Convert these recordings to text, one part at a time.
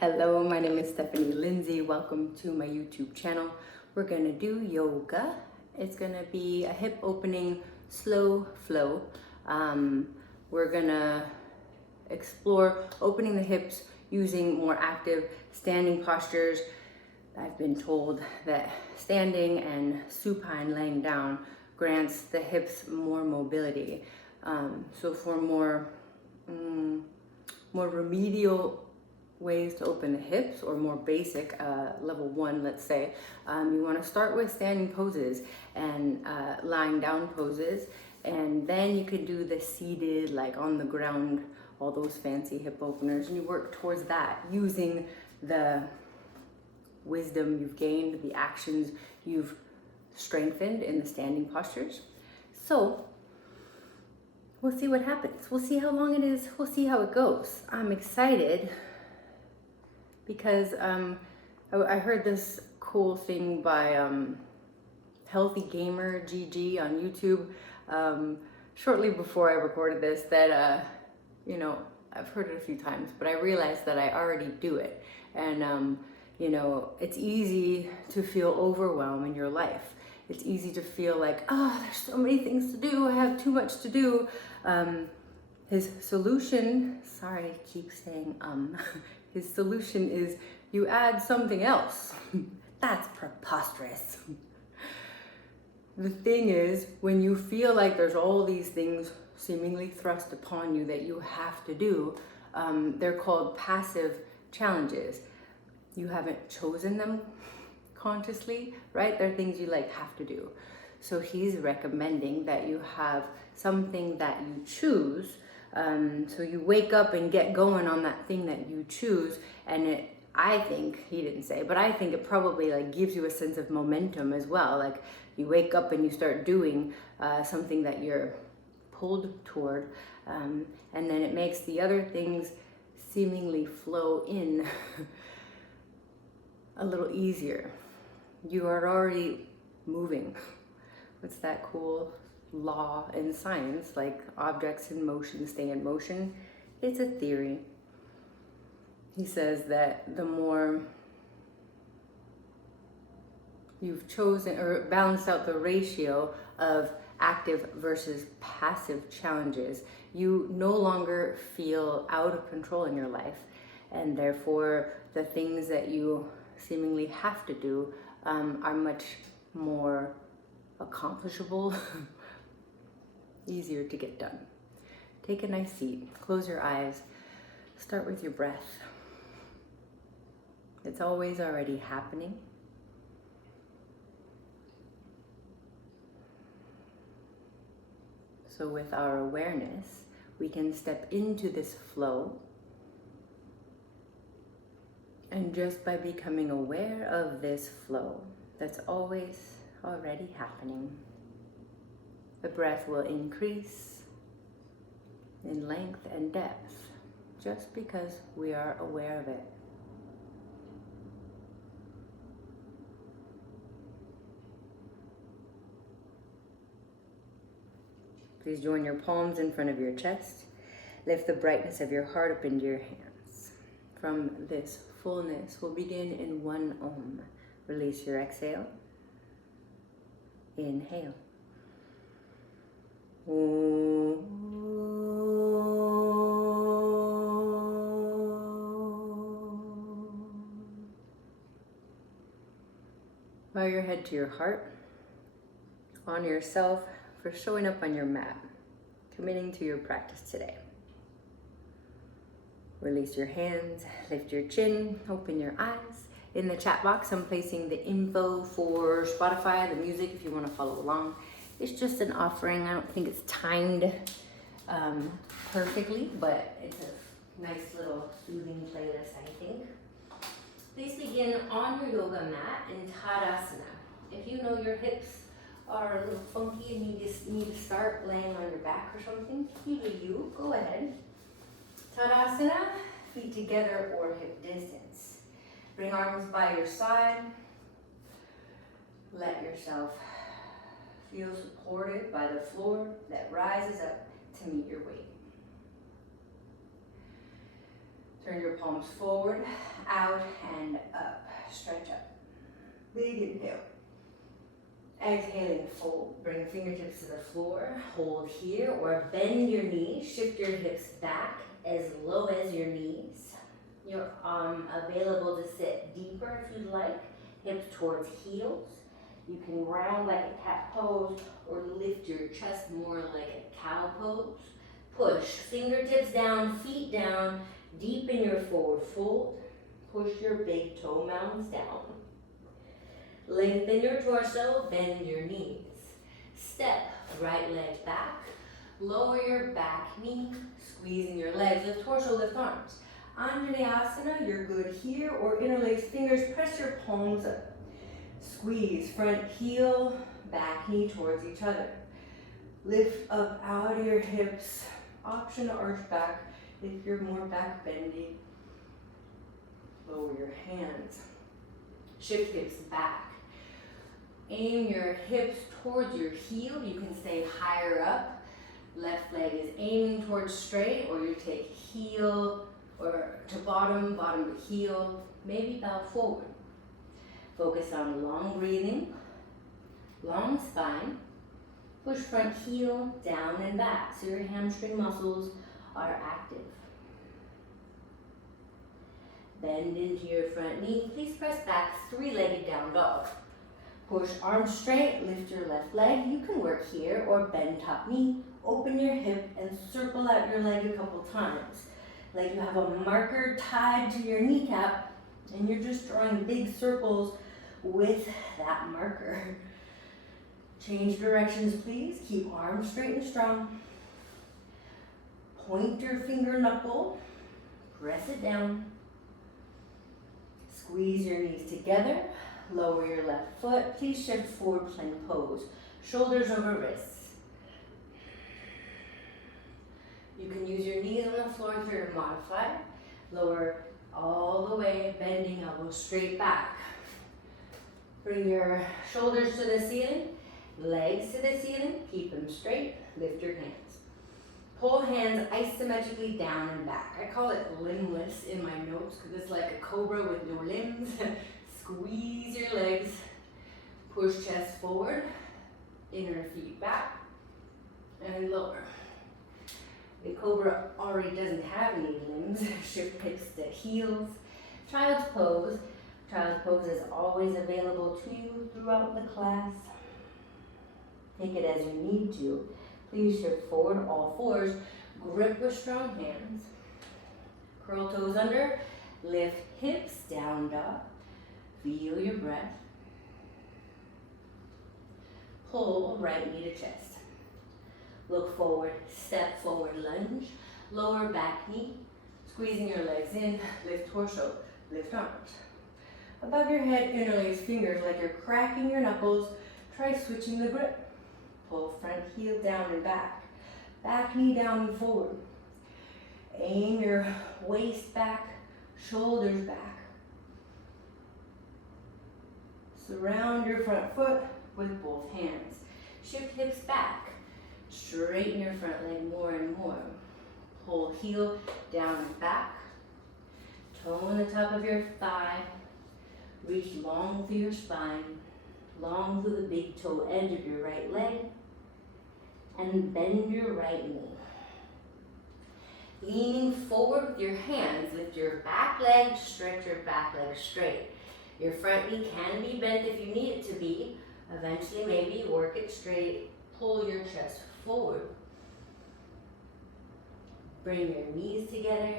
Hello, my name is Stephani Lindsey. Welcome to my YouTube channel. We're gonna do yoga. It's gonna be a hip opening slow flow. We're gonna explore opening the hips using more active standing postures. I've been told that standing and supine, laying down, grants the hips more mobility. So for more remedial ways to open the hips, or more basic, level 1, let's say, you want to start with standing poses and lying down poses, and then you could do the seated, like on the ground, all those fancy hip openers, and you work towards that using the wisdom you've gained, the actions you've strengthened in the standing postures. So we'll see what happens. We'll see how long it is. We'll see how it goes. I'm excited because I heard this cool thing by HealthyGamerGG on YouTube shortly before I recorded this that, I've heard it a few times, but I realized that I already do it. And, it's easy to feel overwhelmed in your life. It's easy to feel like, there's so many things to do. I have too much to do. His solution, sorry, I keep saying his solution is you add something else. That's preposterous. The thing is, when you feel like there's all these things seemingly thrust upon you that you have to do, they're called passive challenges. You haven't chosen them consciously, right? They're things you have to do. So he's recommending that you have something that you choose. So you wake up and get going on that thing that you choose, and I think, he didn't say, but I think it probably gives you a sense of momentum as well. Like you wake up and you start doing something that you're pulled toward, and then it makes the other things seemingly flow in a little easier. You are already moving. What's that cool law in science, like objects in motion stay in motion? It's a theory. He says that the more you've chosen or balanced out the ratio of active versus passive challenges, you no longer feel out of control in your life, and therefore the things that you seemingly have to do are much more accomplishable, easier to get done. Take a nice seat, close your eyes, start with your breath. It's always already happening. So with our awareness, we can step into this flow, and just by becoming aware of this flow that's always already happening, the breath will increase in length and depth just because we are aware of it. Please join your palms in front of your chest. Lift the brightness of your heart up into your hands. From this fullness, we'll begin in 1 Om. Release your exhale. Inhale. Om. Bow your head to your heart. Honor yourself for showing up on your mat, committing to your practice today. Release your hands, lift your chin, open your eyes. In the chat box, I'm placing the info for Spotify, the music, if you want to follow along. It's just an offering. I don't think it's timed perfectly, but it's a nice little soothing playlist, I think. Please begin on your yoga mat in Tadasana. If you know your hips are a little funky and you just need to start laying on your back or something, you go ahead. Tadasana, feet together or hip distance. Bring arms by your side. Let yourself feel supported by the floor that rises up to meet your weight. Turn your palms forward, out and up. Stretch up. Big inhale. Exhaling, fold. Bring fingertips to the floor. Hold here or bend your knees. Shift your hips back as low as your knees. You're available to sit deeper if you'd like. Hips towards heels. You can round like a cat pose or lift your chest more like a cow pose. Push, fingertips down, feet down. Deepen your forward fold. Push your big toe mounds down. Lengthen your torso, bend your knees. Step, right leg back. Lower your back knee, squeezing your legs. Lift torso, lift arms. Asana, you're good here, or interlace fingers, press your palms up. Squeeze, front heel, back knee towards each other. Lift up out of your hips. Option to arch back if you're more back bendy. Lower your hands. Shift hips back. Aim your hips towards your heel. You can stay higher up. Left leg is aiming towards straight, or you take heel or to bottom, bottom to heel. Maybe bow forward. Focus on long breathing, long spine. Push front heel down and back so your hamstring muscles are active. Bend into your front knee. Please press back, three-legged down dog. Push arms straight, lift your left leg. You can work here or bend top knee. Open your hip and circle out your leg a couple times. Like you have a marker tied to your kneecap and you're just drawing big circles with that marker. Change directions, please. Keep arms straight and strong. Point your finger knuckle. Press it down. Squeeze your knees together. Lower your left foot. Please shift forward plank pose. Shoulders over wrists. You can use your knees on the floor here to modify. Lower all the way, bending elbows straight back. Bring your shoulders to the ceiling, legs to the ceiling. Keep them straight. Lift your hands. Pull hands isometrically down and back. I call it limbless in my notes because it's like a cobra with no limbs. Squeeze your legs. Push chest forward. Inner feet back. And lower. The cobra already doesn't have any limbs. Shift hips to heels. Child's pose. Child's pose is always available to you throughout the class. Take it as you need to. Please shift forward, all fours. Grip with strong hands. Curl toes under. Lift hips, down dog. Feel your breath. Pull right knee to chest. Look forward, step forward, lunge. Lower back knee. Squeezing your legs in. Lift torso, lift arms. Above your head, interlace fingers like you're cracking your knuckles. Try switching the grip. Pull front heel down and back. Back knee down and forward. Aim your waist back, shoulders back. Surround your front foot with both hands. Shift hips back. Straighten your front leg more and more. Pull heel down and back. Toe on the top of your thigh. Reach long through your spine. Long through the big toe edge of your right leg. And bend your right knee. Leaning forward with your hands, lift your back leg, stretch your back leg straight. Your front knee can be bent if you need it to be. Eventually, maybe work it straight. Pull your chest forward. Bring your knees together.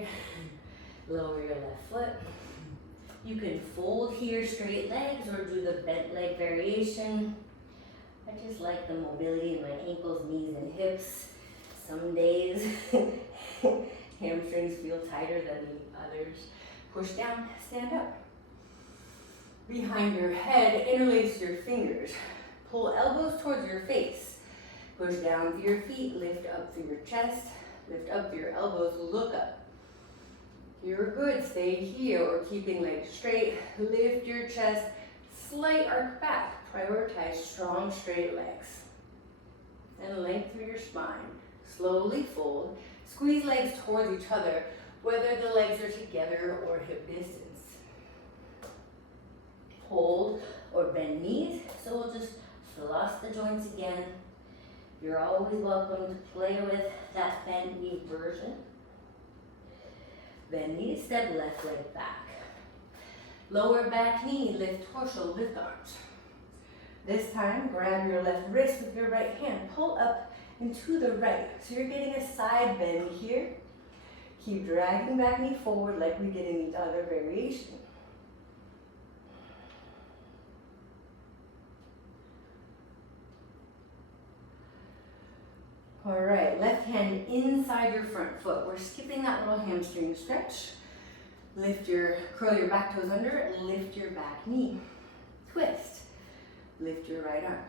Lower your left foot. You can fold here, straight legs, or do the bent leg variation. I just like the mobility in my ankles, knees, and hips. Some days, hamstrings feel tighter than the others. Push down, stand up. Behind your head, interlace your fingers. Pull elbows towards your face. Push down through your feet, lift up through your chest. Lift up through your elbows, look up. You're good, stay here or keeping legs straight. Lift your chest, slight arc back. Prioritize strong, straight legs. And length through your spine. Slowly fold. Squeeze legs towards each other whether the legs are together or hip distance. Hold or bend knees, so we'll just floss the joints again. You're always welcome to play with that bent knee version. Bend knee, step left leg back. Lower back knee, lift torso, lift arms. This time, grab your left wrist with your right hand, pull up and to the right. So you're getting a side bend here. Keep dragging back knee forward like we did in the other variation. All right, left hand inside your front foot. We're skipping that little hamstring stretch. Curl your back toes under, lift your back knee. Twist, lift your right arm.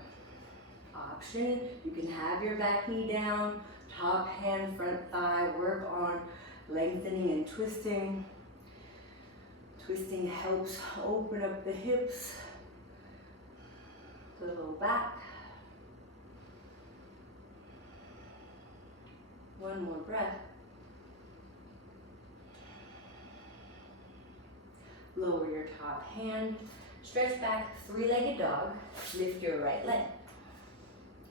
Option, you can have your back knee down, top hand, front thigh, work on lengthening and twisting. Twisting helps open up the hips, the low back. One more breath. Lower your top hand, stretch back, three-legged dog, lift your right leg.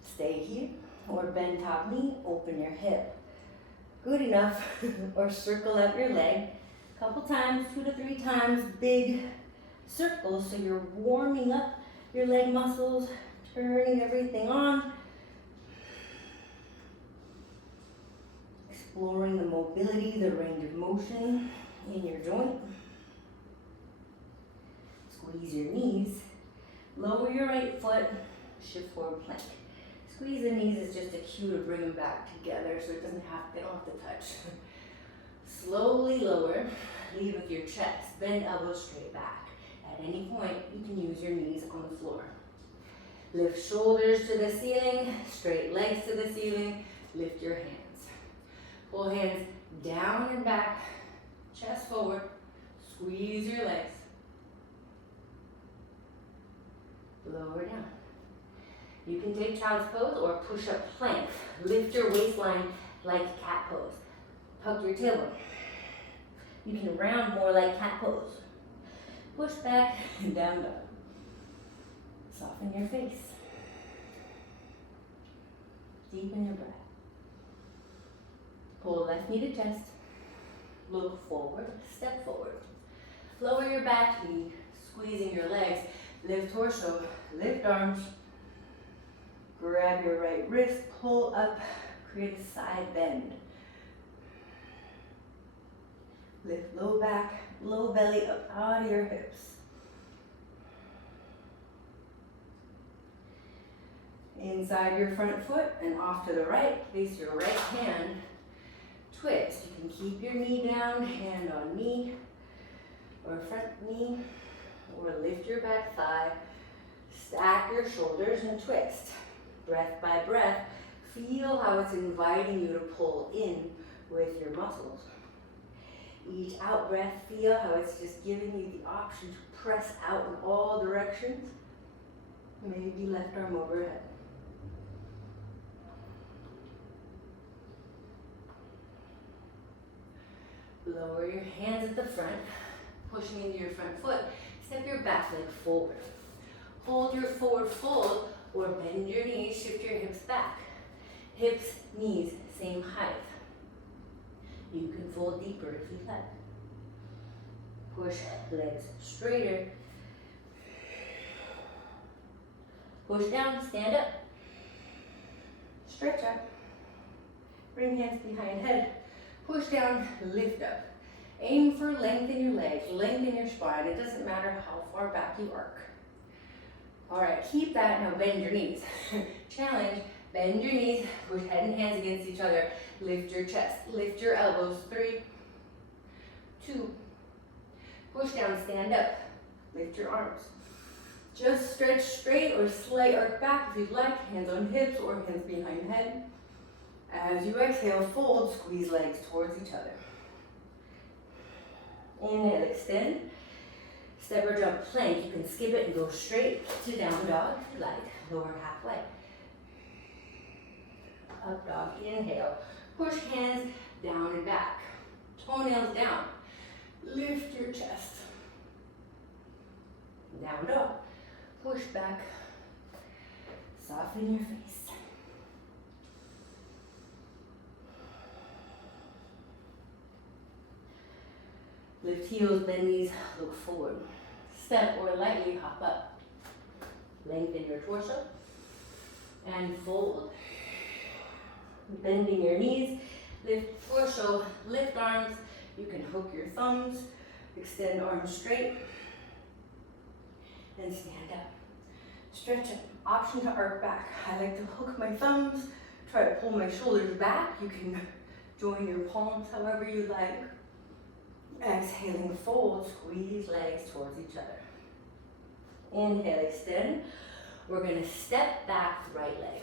Stay here, or bend top knee, open your hip. Good enough, or circle out your leg. Couple times, 2 to 3 times, big circles, so you're warming up your leg muscles, turning everything on. Exploring the mobility, the range of motion in your joint. Squeeze your knees, lower your right foot, shift forward plank. Squeeze the knees is just a cue to bring them back together so they don't have to touch. Slowly lower, lead with your chest, bend elbows straight back. At any point, you can use your knees on the floor. Lift shoulders to the ceiling, straight legs to the ceiling, lift your hands. Pull hands down and back, chest forward, squeeze your legs. Lower down. You can take child's pose or push-up plank. Lift your waistline like cat pose. Tuck your tailbone. You can round more like cat pose. Push back and down dog. Soften your face. Deepen your breath. Pull left knee to chest. Look forward, step forward. Lower your back knee, squeezing your legs. Lift torso, lift arms. Grab your right wrist, pull up, create a side bend. Lift low back, low belly up out of your hips. Inside your front foot and off to the right, place your right hand, twist. You can keep your knee down, hand on knee, or front knee, or lift your back thigh, stack your shoulders and twist. Breath by breath, feel how it's inviting you to pull in with your muscles. Each out breath, feel how it's just giving you the option to press out in all directions. Maybe left arm overhead. Lower your hands at the front, pushing into your front foot. Step your back leg forward. Hold your forward fold or bend your knees, shift your hips back. Hips, knees, same height. You can fold deeper if you like. Push legs straighter. Push down, stand up. Stretch up. Bring hands behind head. Push down, lift up. Aim for length in your legs, lengthen your spine. It doesn't matter how far back you arc. All right, keep that. Now bend your knees. Challenge, bend your knees, push head and hands against each other. Lift your chest, lift your elbows. 3, 2, push down, stand up. Lift your arms. Just stretch straight or slight arc back if you'd like. Hands on hips or hands behind head. As you exhale, fold, squeeze legs towards each other. Inhale, extend. Step or jump plank. You can skip it and go straight to down dog if you like. Lower halfway. Up dog, inhale. Push hands down and back. Toenails down. Lift your chest. Down dog. Push back. Soften your face. Lift heels, bend knees, look forward. Step or lightly hop up. Lengthen your torso and fold. Bending your knees, lift torso, lift arms. You can hook your thumbs, extend arms straight, and stand up. Stretch it. Option to arc back. I like to hook my thumbs, try to pull my shoulders back. You can join your palms however you like. Exhaling, fold, squeeze legs towards each other. Inhale, extend. We're gonna step back the right leg.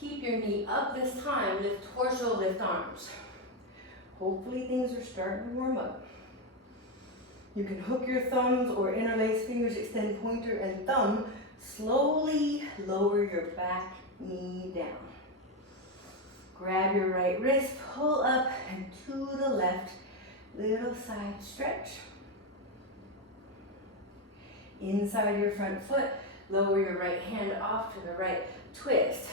Keep your knee up this time, lift torso, lift arms. Hopefully things are starting to warm up. You can hook your thumbs or interlace fingers, extend pointer and thumb. Slowly lower your back knee down. Grab your right wrist, pull up and to the left. Little side stretch. Inside your front foot, lower your right hand off to the right, twist.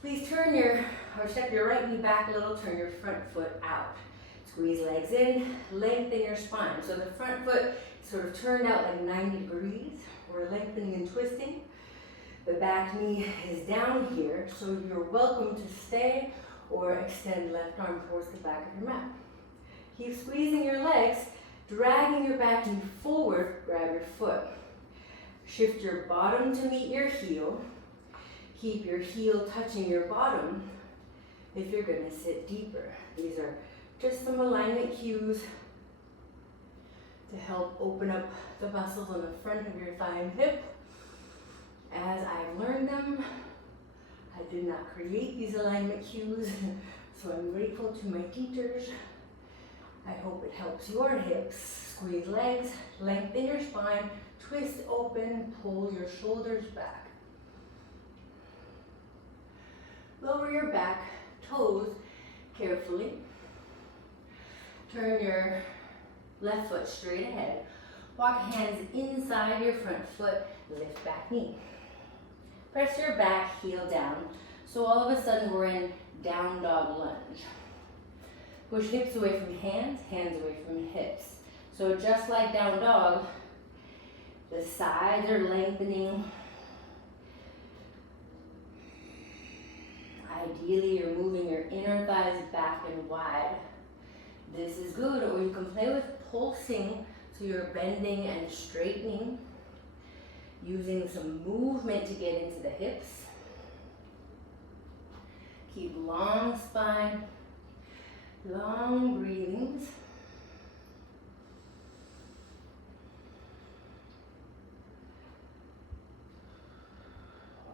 Please turn or step your right knee back a little, turn your front foot out. Squeeze legs in, lengthen your spine. So the front foot is sort of turned out like 90 degrees. We're lengthening and twisting. The back knee is down here, so you're welcome to stay or extend left arm towards the back of your mat. Keep squeezing your legs, dragging your back knee forward, grab your foot. Shift your bottom to meet your heel. Keep your heel touching your bottom if you're gonna sit deeper. These are just some alignment cues to help open up the muscles on the front of your thigh and hip. As I've learned them, I did not create these alignment cues, so I'm grateful to my teachers. I hope it helps your hips. Squeeze legs, lengthen your spine, twist open, pull your shoulders back. Lower your back, toes carefully. Turn your left foot straight ahead. Walk hands inside your front foot, lift back knee. Press your back heel down. So all of a sudden we're in down dog lunge. Push hips away from hands, hands away from hips. So just like down dog, the sides are lengthening. Ideally, you're moving your inner thighs back and wide. This is good, or you can play with pulsing, so you're bending and straightening, using some movement to get into the hips. Keep long spine, long breathings.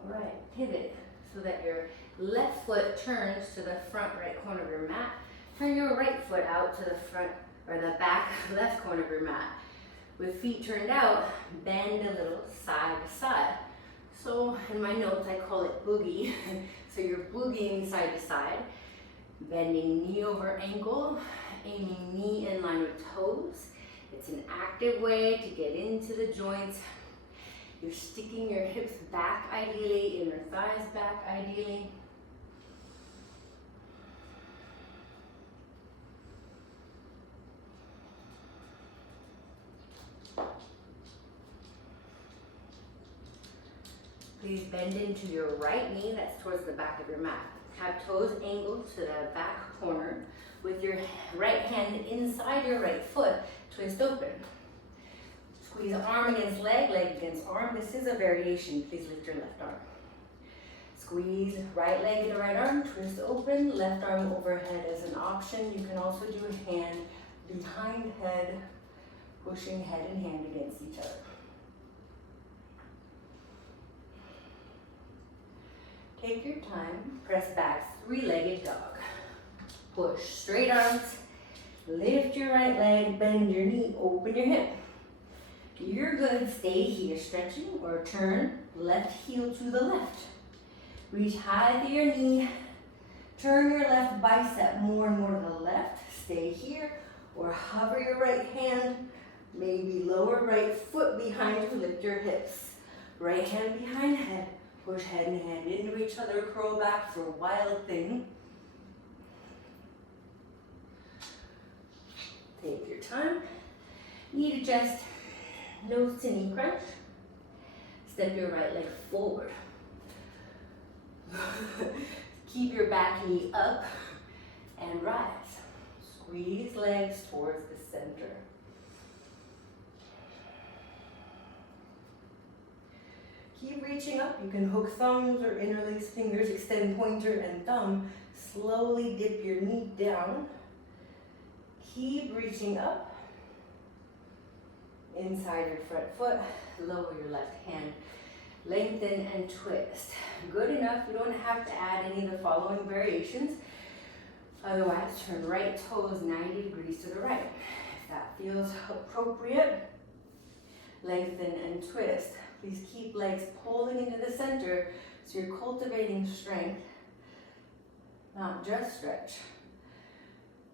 All right, pivot so that your left foot turns to the front right corner of your mat. Turn your right foot out to the front or the back left corner of your mat. With feet turned out, bend a little side to side. So in my notes, I call it boogie. So you're boogieing side to side, bending knee over ankle, aiming knee in line with toes. It's an active way to get into the joints. You're sticking your hips back ideally, inner thighs back ideally. Please bend into your right knee, that's towards the back of your mat. Have toes angled to the back corner. With your right hand inside your right foot, twist open. Squeeze arm against leg, leg against arm. This is a variation. Please lift your left arm. Squeeze right leg into right arm, twist open, left arm overhead as an option. You can also do a hand behind head, pushing head and hand against each other. Take your time, press back, three-legged dog. Push straight arms, lift your right leg, bend your knee, open your hip. You're good, stay here, stretching or turn left heel to the left. Reach high through your knee, Turn your left bicep more and more to the left. Stay here, or hover your right hand, maybe lower right foot behind you, lift your hips. Right hand behind head, push head and hand into each other, curl back for wild thing. Take your time. Knee adjust, nose to knee crunch. Step your right leg forward. Keep your back knee up and rise. Squeeze legs towards the center. Keep reaching up. You can hook thumbs or interlace fingers, extend pointer and thumb. Slowly dip your knee down. Keep reaching up. Inside your front foot, lower your left hand. Lengthen and twist. Good enough, you don't have to add any of the following variations. Otherwise, turn right toes 90 degrees to the right. If that feels appropriate, lengthen and twist. Please keep legs pulling into the center so you're cultivating strength, not just stretch.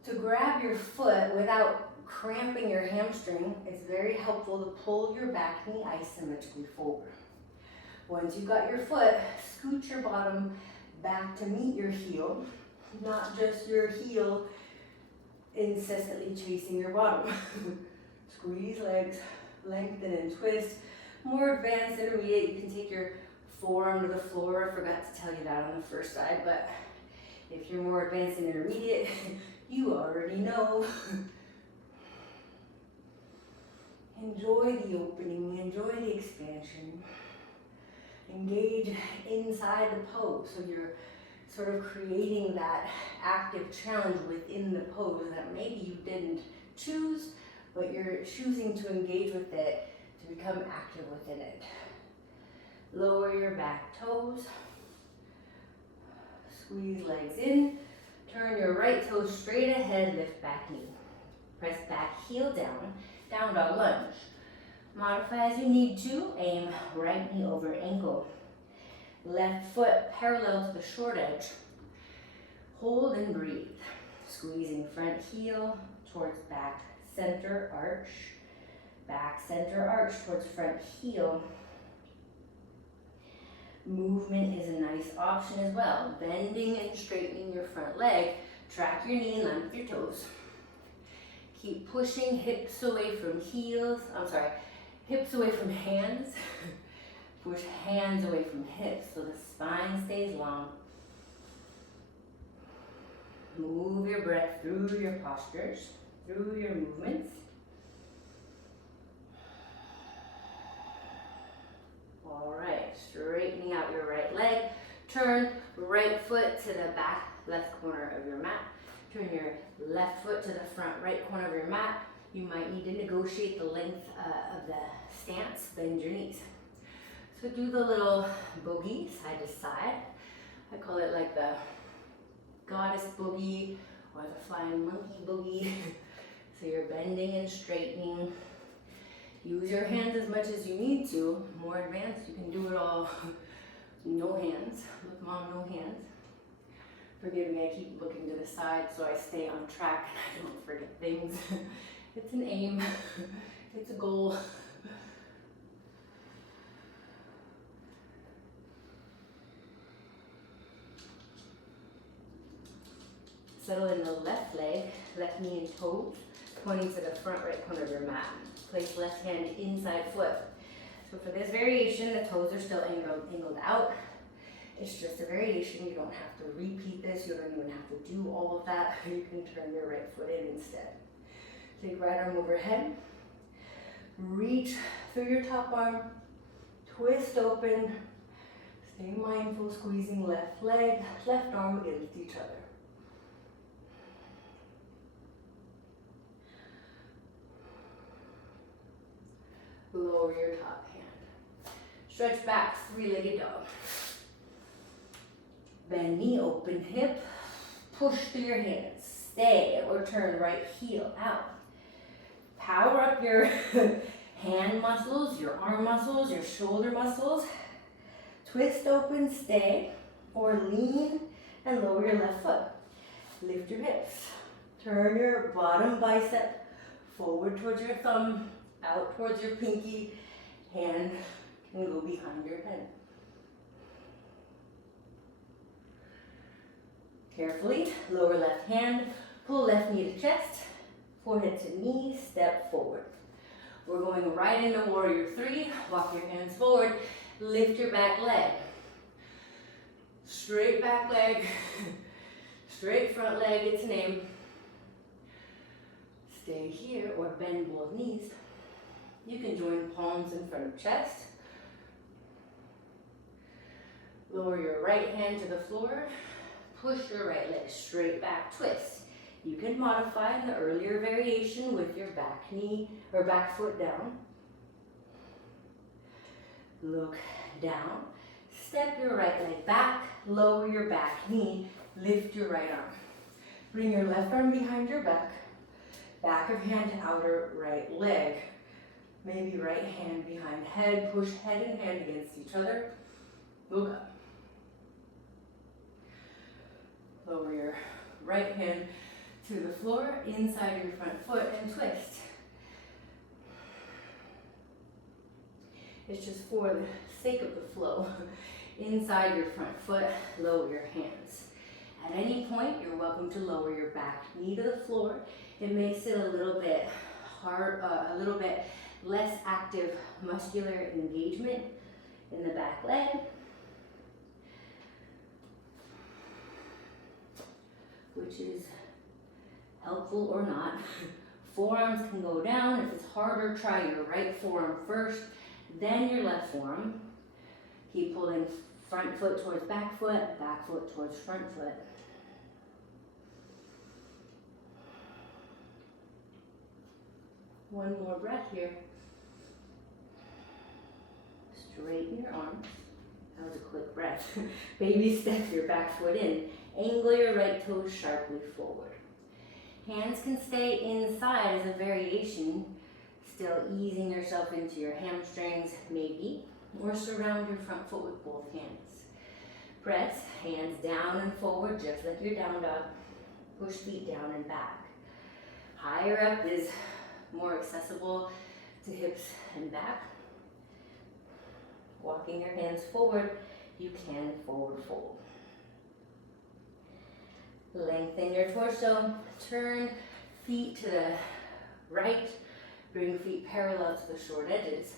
To grab your foot without cramping your hamstring, it's very helpful to pull your back knee isometrically forward. Once you've got your foot, scoot your bottom back to meet your heel, not just your heel incessantly chasing your bottom. Squeeze legs, lengthen and twist. More advanced intermediate, you can take your forearm to the floor. I forgot to tell you that on the first side, but if you're more advanced and intermediate, you already know. Enjoy the opening, enjoy the expansion. Engage inside the pose, so you're sort of creating that active challenge within the pose that maybe you didn't choose, but you're choosing to engage with it to become active within it. Lower your back toes, squeeze legs in, turn your right toe straight ahead, lift back knee. Press back heel down, down dog lunge. Modify as you need to, aim right knee over ankle. Left foot parallel to the short edge. Hold and breathe. Squeezing front heel towards back center arch. Back center arch towards front heel. Movement is a nice option as well. Bending and straightening your front leg. Track your knee in line with your toes. Keep pushing hips away from heels. Hips away from hands. Push hands away from hips so the spine stays long. Move your breath through your postures, through your movements. All right, straightening out your right leg. Turn right foot to the back left corner of your mat. Turn your left foot to the front right corner of your mat. You might need to negotiate the length of the stance, bend your knees. So do the little boogie side to side. I call it like the goddess boogie or the flying monkey boogie. So you're bending and straightening. Use your hands as much as you need to. More advanced, you can do it all. No hands. Look, mom, no hands. Forgive me, I keep looking to the side so I stay on track and I don't forget things. It's an aim, it's a goal. Settle in the left leg, left knee and toes, pointing to the front right corner of your mat. Place left hand inside foot. So for this variation, the toes are still angled out. It's just a variation. You don't have to repeat this. You don't even have to do all of that. You can turn your right foot in instead. Take right arm overhead. Reach through your top arm. Twist open. Stay mindful, squeezing left leg, left arm against each other. Lower your top hand. Stretch back, three-legged dog. Bend knee, open hip. Push through your hands. Stay or turn right heel out. Power up your hand muscles, your arm muscles, your shoulder muscles. Twist open, stay, or lean and lower your left foot. Lift your hips. Turn your bottom bicep forward towards your thumb, out towards your pinky. Hand can go behind your head. Carefully, lower left hand, pull left knee to chest, forehead to knee, step forward. We're going right into warrior three. Walk your hands forward, lift your back leg. Straight back leg, straight front leg, its name. Stay here or bend both knees. You can join palms in front of chest. Lower your right hand to the floor. Push your right leg straight back, twist. You can modify the earlier variation with your back knee or back foot down. Look down. Step your right leg back, lower your back knee, lift your right arm. Bring your left arm behind your back. Back of hand to outer right leg. Maybe right hand behind head, push head and hand against each other. Look up. Lower your right hand to the floor, inside your front foot, and twist. It's just for the sake of the flow. Inside your front foot, lower your hands. At any point, you're welcome to lower your back knee to the floor. It makes it a little bit hard, a little bit less active muscular engagement in the back leg. Which is helpful or not. Forearms can go down. If it's harder, try your right forearm first, then your left forearm. Keep pulling front foot towards back foot towards front foot. One more breath here. Straighten your arms. That was a quick breath. Baby step your back foot in. Angle your right toes sharply forward. Hands can stay inside as a variation, still easing yourself into your hamstrings, maybe, or surround your front foot with both hands. Press hands down and forward, just like your down dog. Push feet down and back. Higher up is more accessible to hips and back. Walking your hands forward, you can forward fold. Lengthen your torso, turn feet to the right, bring feet parallel to the short edges.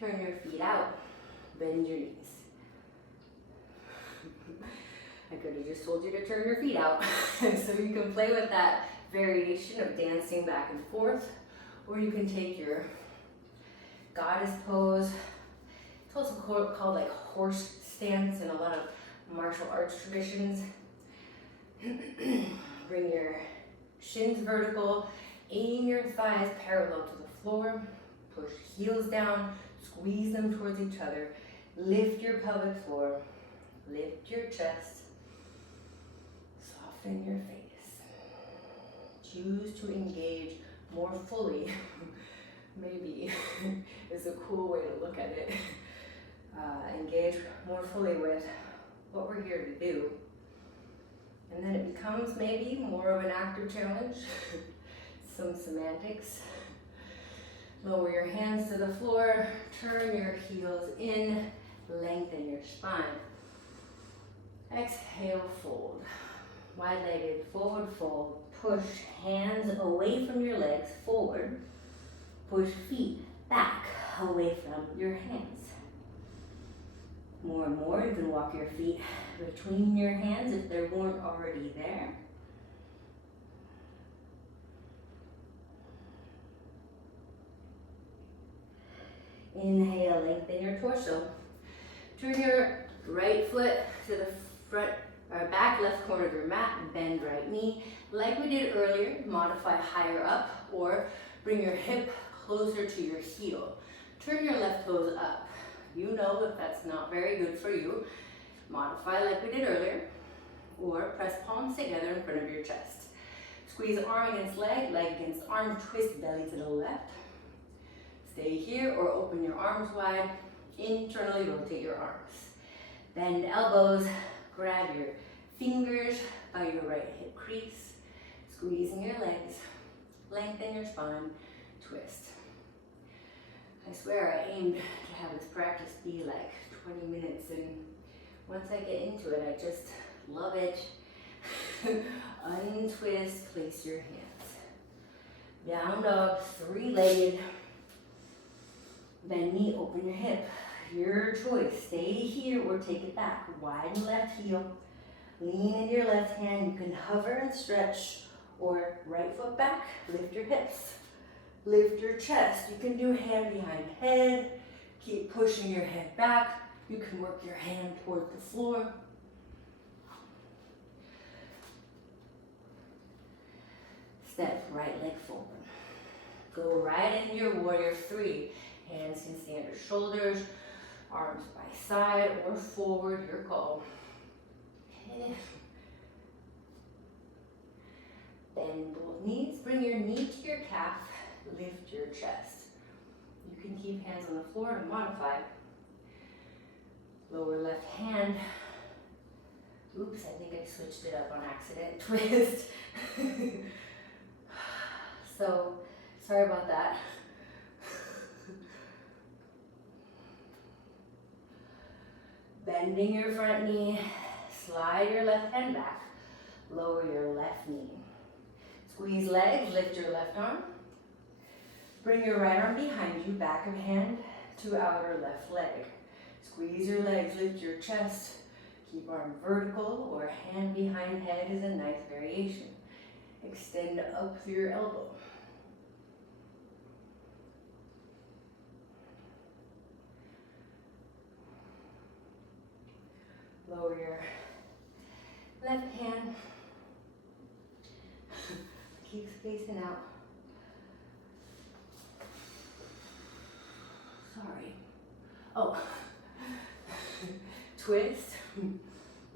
Turn your feet out, bend your knees. I could have just told you to turn your feet out. So you can play with that variation of dancing back and forth, or you can take your goddess pose. It's also called like horse stance in a lot of martial arts traditions. Bring your shins vertical, aim your thighs parallel to the floor, push heels down, squeeze them towards each other, lift your pelvic floor, lift your chest, soften your face. Choose to engage more fully, maybe is a cool way to look at it. Engage more fully with what we're here to do. And then it becomes maybe more of an active challenge, some semantics. Lower your hands to the floor, turn your heels in, lengthen your spine. Exhale, fold. Wide-legged forward fold. Push hands away from your legs, forward. Push feet back, away from your hands. More and more, you can walk your feet between your hands if they weren't already there. Inhale, lengthen your torso. Turn your right foot to the front or back left corner of your mat, bend right knee. Like we did earlier, modify higher up or bring your hip closer to your heel. Turn your left toes up. You know if that's not very good for you, modify like we did earlier, or press palms together in front of your chest. Squeeze arm against leg against arm, twist belly to the left. Stay here or open your arms wide, internally rotate your arms. Bend elbows, grab your fingers by your right hip crease, squeezing your legs, lengthen your spine, twist. I swear I aimed to have this practice be like 20 minutes, and once I get into it, I just love it. Untwist, place your hands. Down dog, three-legged. Bend knee, open your hip. Your choice, stay here or take it back. Widen left heel. Lean into your left hand. You can hover and stretch, or right foot back, lift your hips. Lift your chest. You can do hand behind head. Keep pushing your head back. You can work your hand toward the floor. Step right leg forward. Go right into your warrior three. Hands can stay under shoulders, arms by side or forward, your call. Bend both knees, bring your knee to your calf, lift your chest. You can keep hands on the floor to modify. Lower left hand. Oops, I think I switched it up on accident. Twist. So, sorry about that. Bending your front knee, slide your left hand back, lower your left knee. Squeeze legs, lift your left arm. Bring your right arm behind you, back of hand to outer left leg. Squeeze your legs, lift your chest. Keep arm vertical or hand behind head is a nice variation. Extend up through your elbow. Lower your left hand. Keep spacing out. Sorry. Oh. Twist.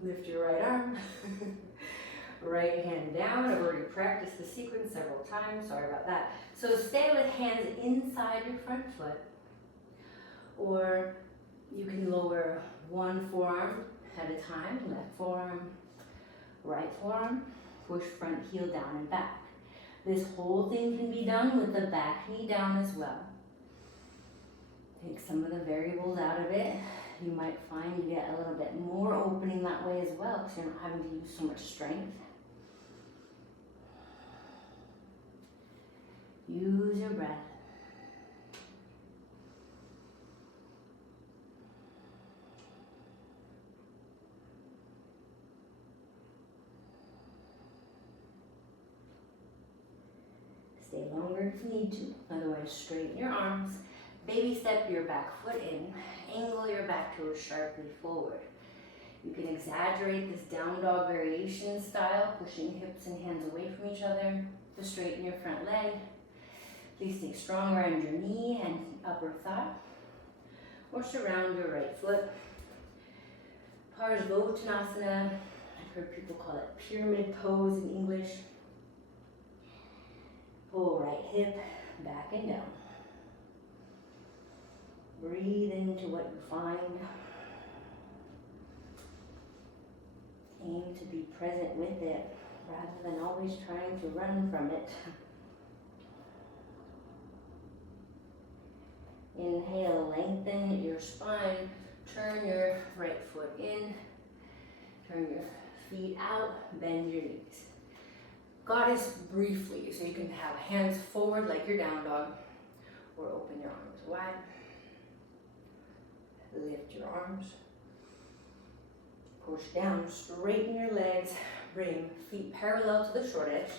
Lift your right arm. Right hand down. I've already practiced the sequence several times. Sorry about that. So stay with hands inside your front foot. Or you can lower one forearm at a time. Left forearm, right forearm. Push front heel down and back. This whole thing can be done with the back knee down as well. Take some of the variables out of it. You might find you get a little bit more opening that way as well because you're not having to use so much strength. Use your breath. Stay longer if you need to, otherwise straighten your arms. Baby step your back foot in, angle your back toes sharply forward. You can exaggerate this down dog variation style, pushing hips and hands away from each other to straighten your front leg. Please stay strong around your knee and upper thigh, or surround your right foot. Parsvottanasana, I've heard people call it pyramid pose in English. Pull right hip back and down. Breathe into what you find. Aim to be present with it rather than always trying to run from it. Inhale, lengthen your spine. Turn your right foot in. Turn your feet out. Bend your knees. Goddess briefly, so you can have hands forward like your down dog, or open your arms wide. Lift your arms. Push down, straighten your legs. Bring feet parallel to the short edge.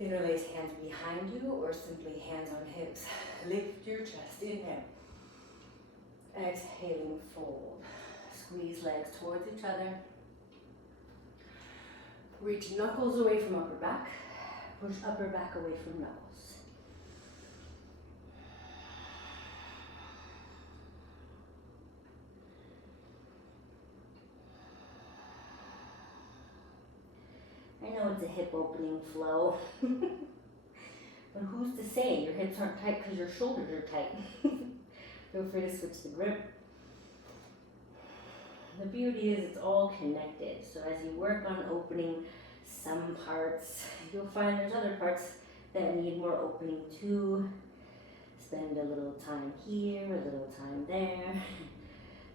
Interlace hands behind you or simply hands on hips. Lift your chest, inhale. Exhaling, fold. Squeeze legs towards each other. Reach knuckles away from upper back. Push upper back away from knuckles. I know it's a hip opening flow, but who's to say your hips aren't tight because your shoulders are tight? Feel free to switch the grip. the beauty is it's all connected. So as you work on opening some parts, you'll find there's other parts that need more opening too. Spend a little time here, a little time there.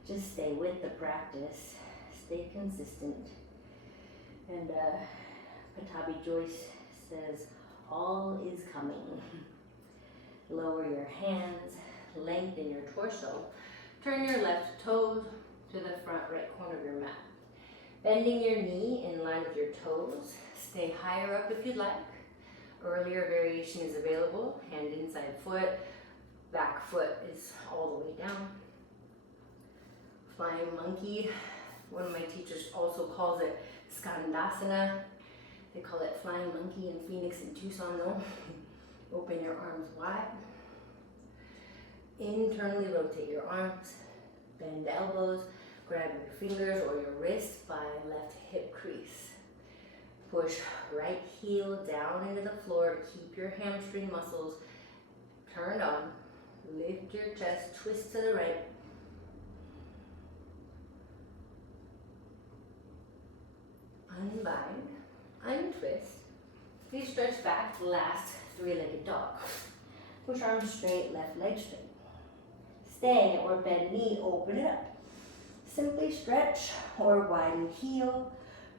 Just stay with the practice. Stay consistent. And Patabi Joyce says, all is coming. Lower your hands, lengthen your torso. Turn your left toes to the front right corner of your mat. Bending your knee in line with your toes. Stay higher up if you'd like. Earlier variation is available. Hand inside foot, back foot is all the way down. Flying monkey. One of my teachers also calls it Skandasana. They call it flying monkey in Phoenix and Tucson though. Open your arms wide. Internally rotate your arms. Bend the elbows. Grab your fingers or your wrist by left hip crease. Push right heel down into the floor to keep your hamstring muscles turned on. Lift your chest, twist to the right. Unbind, untwist. Please stretch back, last three-legged dog. Push arms straight, left leg straight. Stay or bend knee, open it up. Simply stretch or widen heel.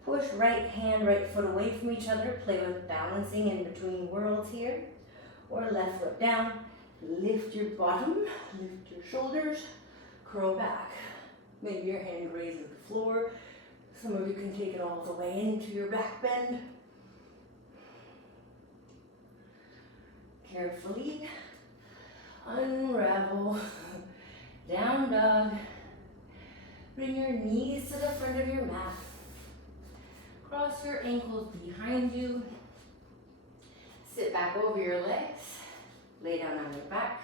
Push right hand, right foot away from each other. Play with balancing in between worlds here. Or left foot down. Lift your bottom, lift your shoulders, curl back. Maybe your hand raises the floor. Some of you can take it all the way into your back bend. Carefully unravel. Down dog. Bring your knees to the front of your mat. Cross your ankles behind you. Sit back over your legs. Lay down on your back.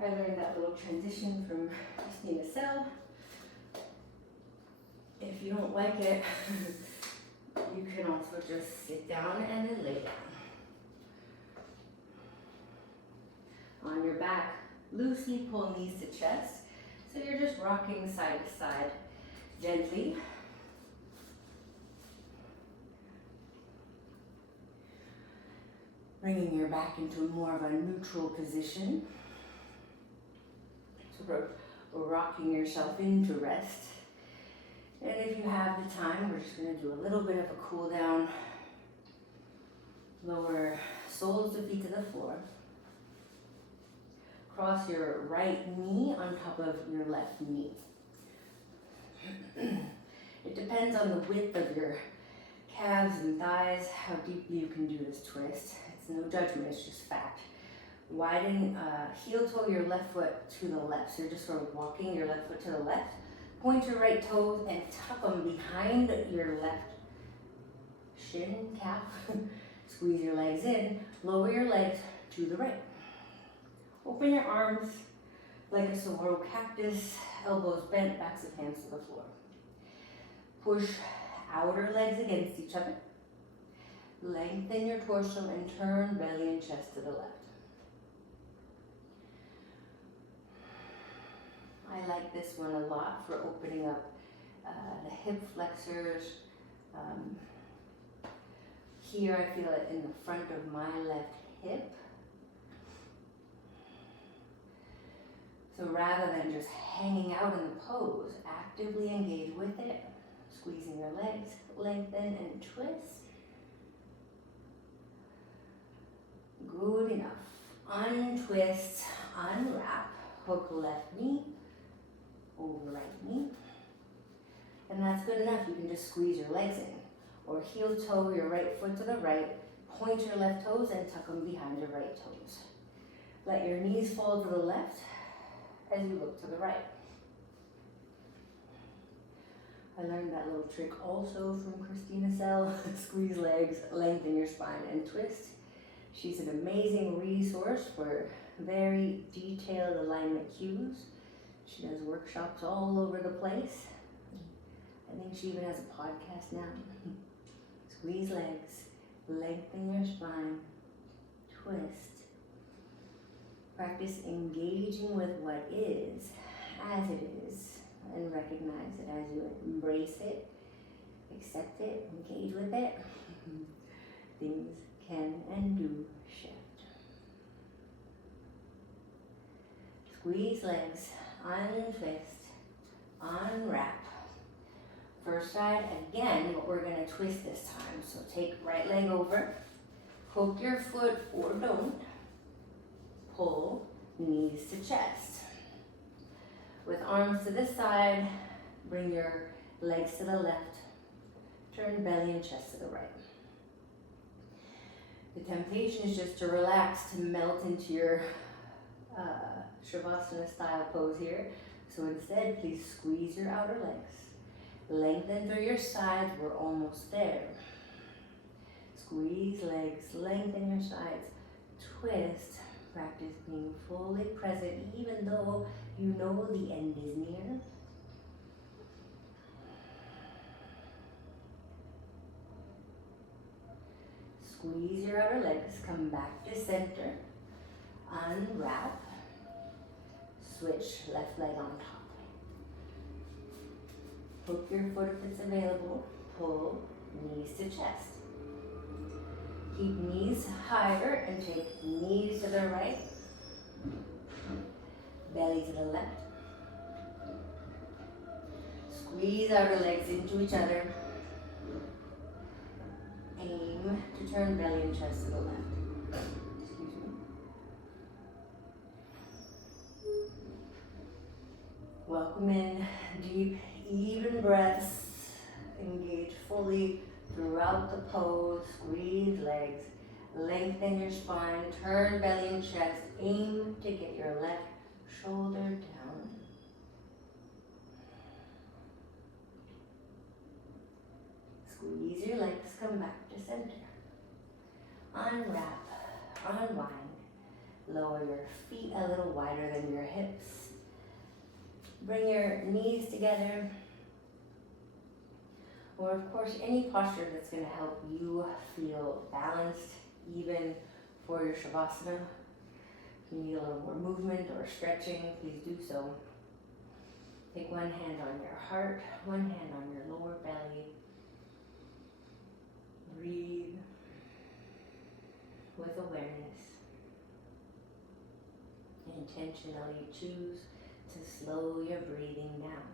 I learned that little transition from Christina Sell. If you don't like it, you can also just sit down and then lay down. On your back, loosely pull knees to chest. So you're just rocking side to side gently. Bringing your back into more of a neutral position. So we're rocking yourself into rest. And if you have the time, we're just going to do a little bit of a cool down. Lower soles of feet to the floor. Cross your right knee on top of your left knee. It depends on the width of your calves and thighs, how deeply you can do this twist. It's no judgment, it's just fact. Widen, heel toe your left foot to the left. So you're just sort of walking your left foot to the left. Point your right toes and tuck them behind your left shin, calf. Squeeze your legs in. Lower your legs to the right. Open your arms like a saguaro cactus, elbows bent, backs of hands to the floor. Push outer legs against each other. Lengthen your torso and turn belly and chest to the left. I like this one a lot for opening up the hip flexors. Here I feel it in the front of my left hip. So rather than just hanging out in the pose, actively engage with it. Squeezing your legs, lengthen and twist. Good enough. Untwist, unwrap, hook left knee, over right knee. And that's good enough. You can just squeeze your legs in. Or heel toe your right foot to the right, point your left toes and tuck them behind your right toes. Let your knees fall to the left as you look to the right. I learned that little trick also from Christina Sell. Squeeze legs, lengthen your spine and twist. She's an amazing resource for very detailed alignment cues. She does workshops all over the place. I think she even has a podcast now. Squeeze legs, lengthen your spine, twist. Practice engaging with what is, as it is, and recognize it as you embrace it, accept it, engage with it. Things can and do shift. Squeeze legs, untwist, unwrap. First side, again, but we're gonna twist this time. So take right leg over, hook your foot or don't, pull, knees to chest. With arms to this side, bring your legs to the left, turn belly and chest to the right. The temptation is just to relax, to melt into your Shavasana style pose here. So instead, please squeeze your outer legs. Lengthen through your sides, we're almost there. Squeeze legs, lengthen your sides. Twist, practice being fully present even though you know the end is near. Squeeze your outer legs, come back to center, unwrap, switch left leg on top. Hook your foot if it's available, pull, knees to chest. Keep knees higher and take knees to the right, belly to the left. Squeeze outer legs into each other. Aim to turn belly and chest to the left. Excuse me. Welcome in deep, even breaths. Engage fully throughout the pose. Squeeze legs. Lengthen your spine. Turn belly and chest. Aim to get your left shoulder down. Squeeze your legs. Come back to center. Unwrap. Unwind. Lower your feet a little wider than your hips. Bring your knees together. Or of course, any posture that's going to help you feel balanced, even for your Shavasana. If you need a little more movement or stretching, please do so. Take one hand on your heart, one hand on your lower belly. Breathe with awareness. Intentionally choose to slow your breathing down.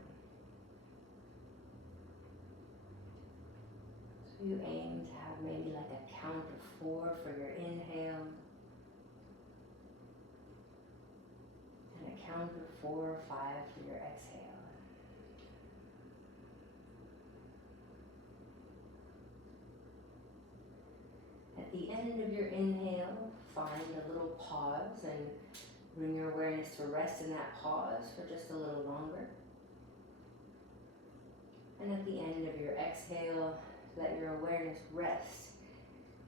So you aim to have maybe like a count of 4 for your inhale, and a count of 4 or 5 for your exhale. At the end of your inhale, find a little pause and bring your awareness to rest in that pause for just a little longer. And at the end of your exhale, let your awareness rest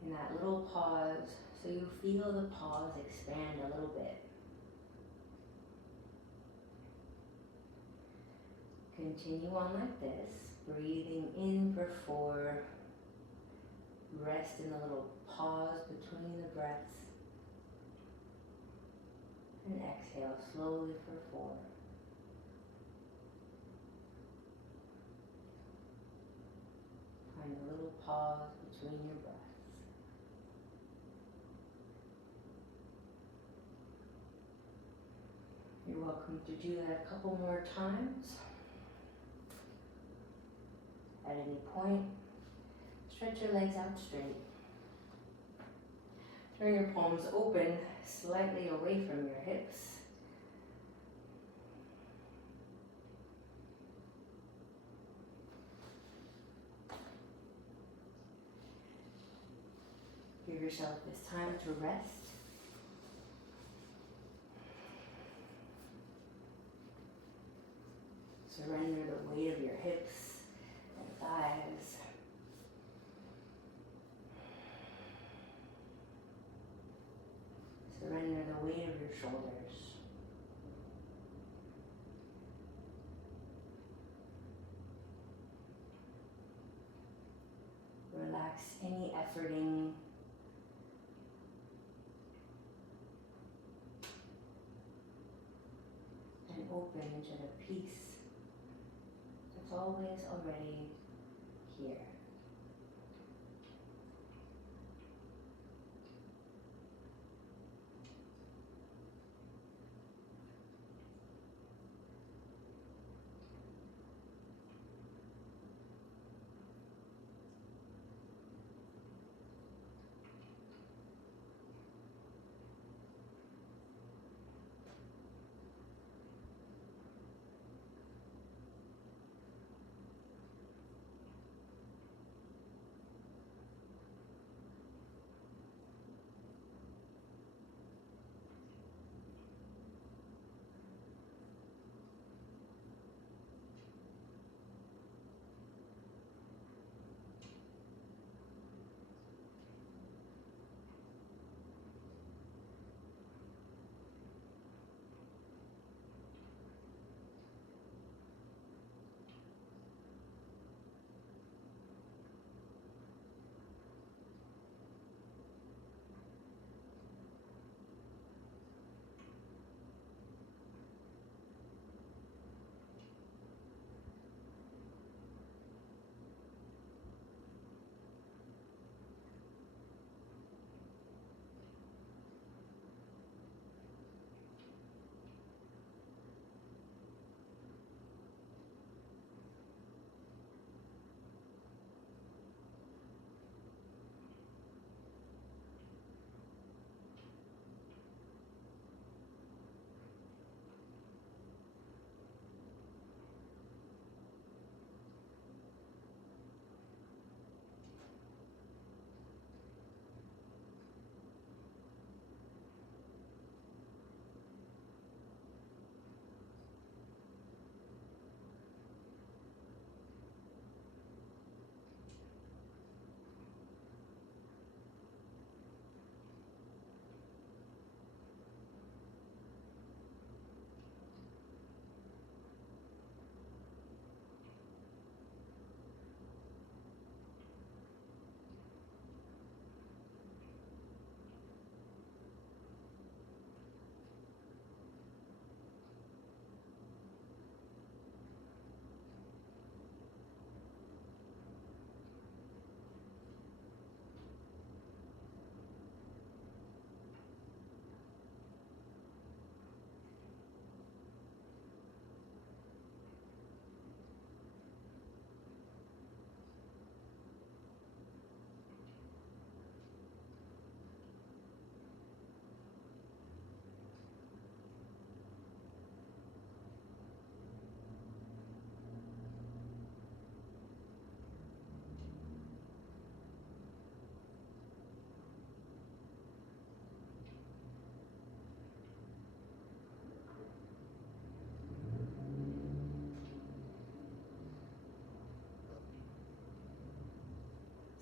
in that little pause so you feel the pause expand a little bit. Continue on like this, breathing in for 4. Rest in the little pause between the breaths. And exhale slowly for 4. Find a little pause between your breaths. You're welcome to do that a couple more times. At any point, stretch your legs out straight. Turn your palms open, slightly away from your hips. Give yourself this time to rest. Surrender the weight of your hips and thighs. Surrender the weight of your shoulders. Relax any efforting. And open into the peace It's always already here.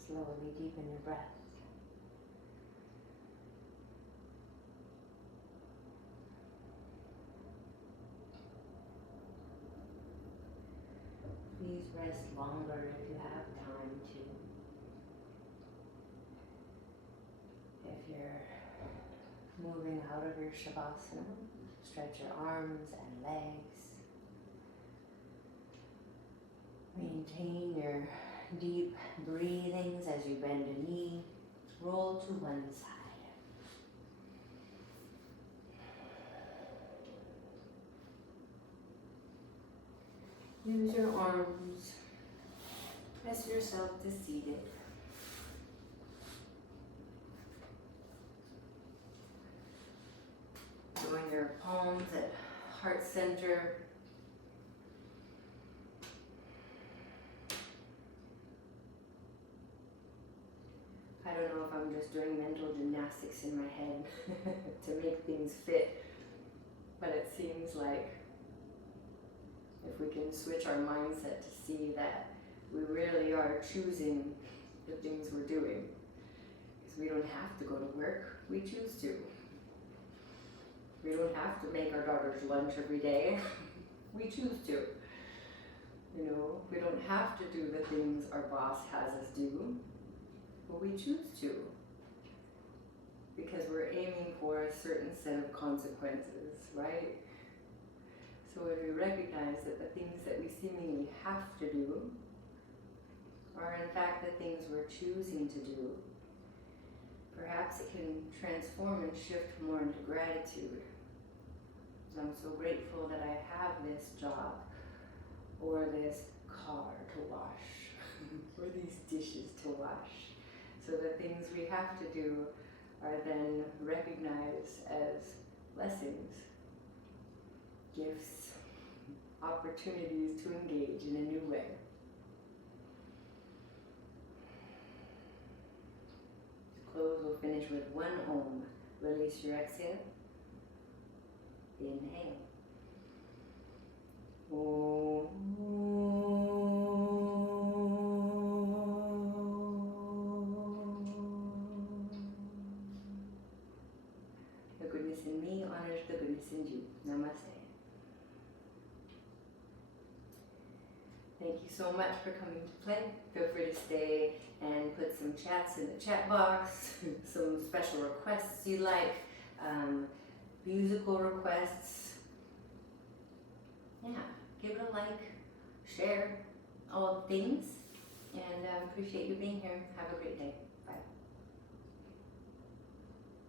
Slowly deepen your breath. Please rest longer if you have time to. If you're moving out of your Shavasana, stretch your arms and legs. Maintain your deep breathings as you bend a knee. Roll to one side. Use your arms. Press yourself to seated. Join your palms at heart center. I don't know if I'm just doing mental gymnastics in my head to make things fit, but it seems like if we can switch our mindset to see that we really are choosing the things we're doing, because we don't have to go to work, we choose to. We don't have to make our daughter's lunch every day, we choose to. You know, we don't have to do the things our boss has us do, but we choose to, because we're aiming for a certain set of consequences, right? So when we recognize that the things that we seemingly have to do are in fact the things we're choosing to do, perhaps it can transform and shift more into gratitude. So I'm so grateful that I have this job, or this car to wash, or these dishes to wash. So the things we have to do are then recognized as blessings, gifts, opportunities to engage in a new way. To close, we'll finish with one Om. Release your exhale. Inhale. Om. The goodness in me honors the goodness in you. Namaste. Thank you so much for coming to play. Feel free to stay and put some chats in the chat box, some special requests you like, musical requests. Yeah, give it a like, share all the things, and appreciate you being here. Have a great day. Bye.